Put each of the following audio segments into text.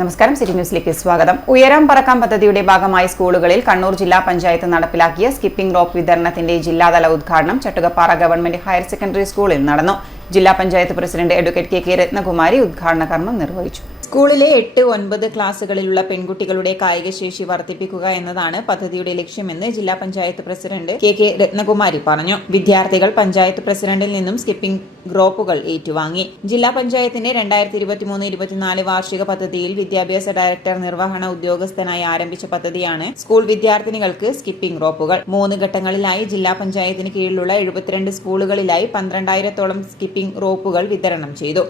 നമസ്കാരം, സിറ്റി ന്യൂസിലേക്ക് സ്വാഗതം. ഉയരം പറക്കാം പദ്ധതിയുടെ ഭാഗമായി സ്കൂളുകളിൽ കണ്ണൂർ ജില്ലാ പഞ്ചായത്ത് നടപ്പിലാക്കിയ സ്കിപ്പിംഗ് റോപ്പ് വിതരണത്തിന്റെ ജില്ലാതല ഉദ്ഘാടനം ചട്ടുകപ്പാറ ഗവൺമെന്റ് ഹയർ സെക്കൻഡറി സ്കൂളിൽ നടന്നു. ജില്ലാ panchayat president advocate K Ratnakumari ഉദ്ഘാടന കർമ്മം നിർവഹിച്ചു. സ്കൂളിലെ 8-9 ക്ലാസുകളിലുള്ള പെൺകുട്ടികളുടെ കായികശേഷി വർദ്ധിപ്പിക്കുക എന്നതാണ് പദ്ധതിയുടെ ലക്ഷ്യമെന്ന് ജില്ലാ പഞ്ചായത്ത് പ്രസിഡന്റ് കെ രത്നകുമാരി പറഞ്ഞു. വിദ്യാർത്ഥികൾ പഞ്ചായത്ത് പ്രസിഡന്റിൽ നിന്നും സ്കിപ്പിംഗ് റോപ്പുകൾ ഏറ്റുവാങ്ങി. ജില്ലാ പഞ്ചായത്തിന്റെ 2023-24 വാർഷിക പദ്ധതിയിൽ വിദ്യാഭ്യാസ ഡയറക്ടർ നിർവഹണ ഉദ്യോഗസ്ഥനായി ആരംഭിച്ച പദ്ധതിയാണ് സ്കൂൾ വിദ്യാർത്ഥിനികൾക്ക് സ്കിപ്പിംഗ് റോപ്പുകൾ. 3 ഘട്ടങ്ങളിലായി ജില്ലാ പഞ്ചായത്തിന് കീഴിലുള്ള 72 സ്കൂളുകളിലായി 12,000-ഓളം സ്കിപ്പിംഗ് റോപ്പുകൾ വിതരണം ചെയ്തു.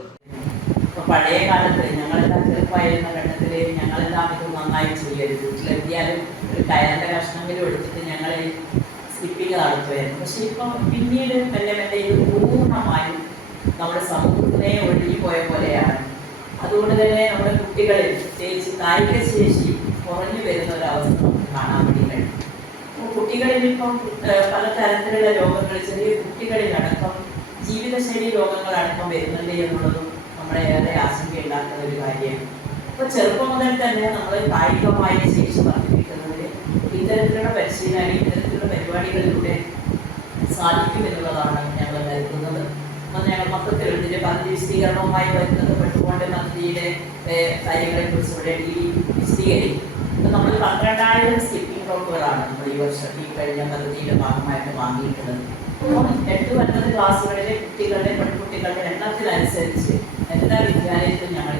പഴയ കാലത്ത് ഞങ്ങളെല്ലാം ചെറുപ്പമായിരുന്ന ഘട്ടത്തിൽ ഞങ്ങളെല്ലാം ഇത് നന്നായി ചെയ്യരുത്. വീട്ടിലെത്തിയാലും ഒരു കയറിൻ്റെ കഷ്ണമെങ്കിലും എടുത്തിട്ട് ഞങ്ങൾ സ്കിപ്പിംഗ് നടത്തുമായിരുന്നു. പക്ഷെ ഇപ്പം പിന്നീട് മെല്ലെ മെല്ലെ ഇത് പൂർണ്ണമായും നമ്മുടെ സമൂഹത്തിനെ ഒഴിഞ്ഞു പോയ പോലെയാണ്. അതുകൊണ്ട് തന്നെ നമ്മുടെ കുട്ടികളിൽ പ്രത്യേകിച്ച് കായിക ശേഷി കുറഞ്ഞു വരുന്ന ഒരവസ്ഥ നമുക്ക് കാണാൻ വേണ്ടി കഴിയും. കുട്ടികളിൽ ഇപ്പം പലതരത്തിലുള്ള രോഗങ്ങൾ ചെറിയ കുട്ടികളിലടക്കം ജീവിതശൈലി രോഗങ്ങളടക്കം വരുന്നുണ്ട് എന്നുള്ളതും നമ്മളെ ഏറെ ആശങ്കയുണ്ടാക്കുന്ന ഒരു കാര്യമാണ്. അപ്പോൾ ചെറുപ്പം മുതൽ തന്നെ നമ്മൾ കായികമായ ശേഷി വർദ്ധിപ്പിക്കുന്നതിന് ഇത്തരത്തിലുള്ള പരിശീലനം ഇത്തരത്തിലുള്ള പരിപാടികളിലൂടെ സാധിക്കുമെന്നുള്ളതാണ് ഞങ്ങൾ കരുതുന്നത്. അപ്പോൾ ഞങ്ങൾ മൊത്തത്തിൽ ഇതിൻ്റെ പദ്ധതി വിശദീകരണവുമായി ബന്ധപ്പെട്ടുകൊണ്ട് പദ്ധതിയുടെ കാര്യങ്ങളെക്കുറിച്ച് ഇവിടെ വിശദീകരിക്കും. അപ്പോൾ നമ്മൾ 12,000 സ്കിപ്പിംഗ് റോപ്പുകളാണ് നമ്മൾ ഈ വർഷം ഈ കഴിഞ്ഞ പദ്ധതിയുടെ ഭാഗമായിട്ട് വാങ്ങിയിട്ടുള്ളത്. 8-9 ക്ലാസ്സുകളിലെ പെൺകുട്ടികളുടെ എണ്ണത്തിനനുസരിച്ച് എല്ലാ വിദ്യാലയത്തിലും ഞങ്ങൾ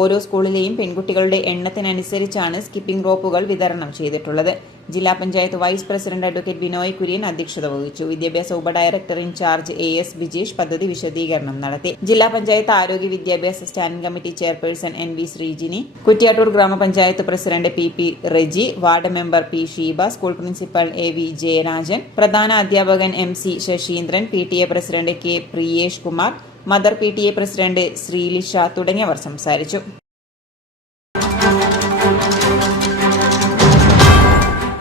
ഓരോ സ്കൂളിലെയും പെൺകുട്ടികളുടെ എണ്ണത്തിനനുസരിച്ചാണ് സ്കിപ്പിംഗ് റോപ്പുകൾ വിതരണം ചെയ്തിട്ടുള്ളത്. ജില്ലാ panchayat vice president advocate Binoy Kurian അധ്യക്ഷത വഹിച്ചു. വിദ്യാഭ്യാസ ഉപഡയറക്ടർ ഇൻചാർജ് AS വിജേഷ് പദ്ധതി വിശദീകരണം നടത്തി. ജില്ലാ പഞ്ചായത്ത് ആരോഗ്യ വിദ്യാഭ്യാസ standing committee chairperson NV Sreejini, Kuttiattoor ഗ്രാമപഞ്ചായത്ത് president PP Reji, ward member P Sheeba, school principal AV Jayarajan, പ്രധാന അധ്യാപകൻ MC Saseendran, PTA president K Priyesh Kumar, mother PTA president Sreelisha തുടങ്ങിയവർ സംസാരിച്ചു.